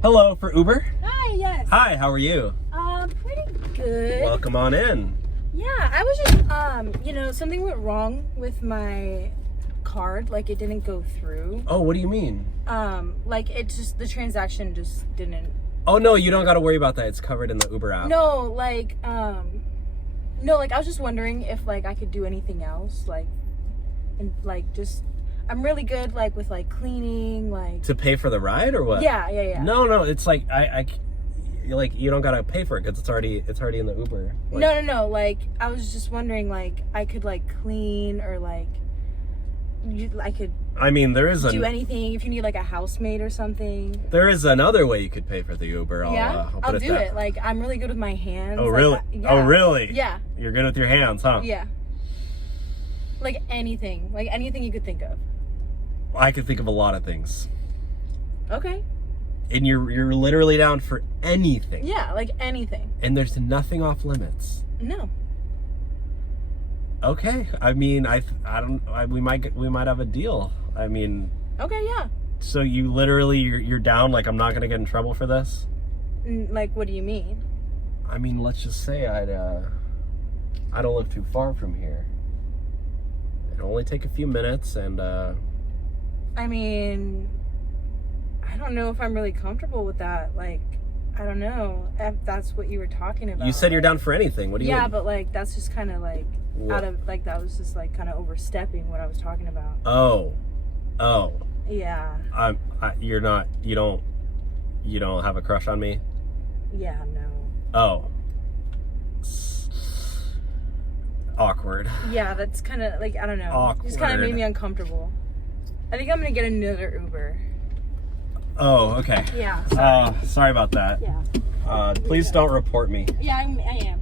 Hello for Uber. Hi, yes. Hi, how are you? Pretty good. Welcome on in. Yeah, I was just, something went wrong with my card. Like, it didn't go through. Oh, what do you mean? The transaction just didn't. Oh, no, you don't got to worry about that. It's covered in the Uber app. No, I was just wondering if, I could do anything else. I'm really good, with, cleaning, To pay for the ride or what? Yeah. No, it's like, you don't got to pay for it because it's already in the Uber. No. I was just wondering, I could, clean or, I could I mean, there is do anything if you need, a housemaid or something. There is another way you could pay for the Uber. I'll do it. I'm really good with my hands. Oh, really? Yeah. Oh, really? Yeah. You're good with your hands, huh? Yeah. Anything you could think of. I could think of a lot of things. Okay. And you're literally down for anything. Yeah, anything. And there's nothing off limits. No. Okay. I mean, we might have a deal. I mean. Okay, yeah. So you're down. I'm not gonna get in trouble for this. What do you mean? I mean, let's just say I don't live too far from here. It'll only take a few minutes, and I mean, I don't know if I'm really comfortable with that. I don't know if that's what you were talking about. You said you're down for anything. What do you mean? Yeah, but that's just kind of out of that was just kind of overstepping what I was talking about. Oh. Yeah. You don't have a crush on me? Yeah, no. Oh. Awkward. Yeah, that's kind of I don't know. Awkward. Just kind of made me uncomfortable. I think I'm gonna get another Uber. Oh, okay. Yeah. Sorry about that. Yeah. Please don't report me. Yeah, I am.